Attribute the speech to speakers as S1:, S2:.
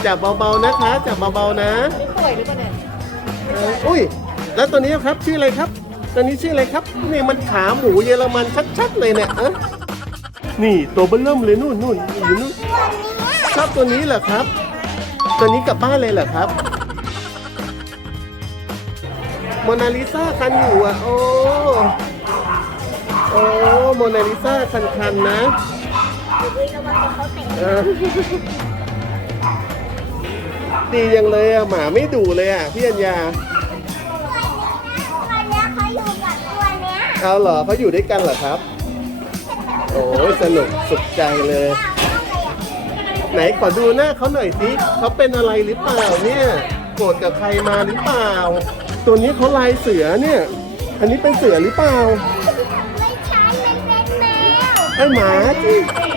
S1: จับเบาๆนะคะจับเบาๆนะ
S2: ไม่ป่วยหรือเปล่าเนี่ย
S1: อุ้ยแล้วตัวนี้ครับชื่ออะไรครับตัวนี้ชื่ออะไรครับนี่มันขาหมูเยอรมันชัดๆเลยเนี่ยนี่ตัวเบิ้ลเริ่มเลยนู่นอยู่นู่นชอบตัวนี้เหรอครับตัวนี้กลับบ้านเลยเหรอครับโมนาลิซาคันอยู่อ่ะโอ้โมนาลิซาคันนะดียังเลยอ่ะหมาไม่ดุเลยอ่ะพี่อัญญาเอาเหรอเขาอยู่ด้วยกันเหรอครับโอ้ยสนุกสุขใจเลย ไหนขอดูหน้าเขาหน่อยสิเขาเป็นอะไรหรือเปล่าเนี่ยโกรธกับใครมาหรือเปล่าตัวนี้เขาลายเสือเนี่ยอันนี้เป็นเสือหรือเปล่า
S3: ไม่ใช่มันเป็นแมว
S1: ไอหมาจิ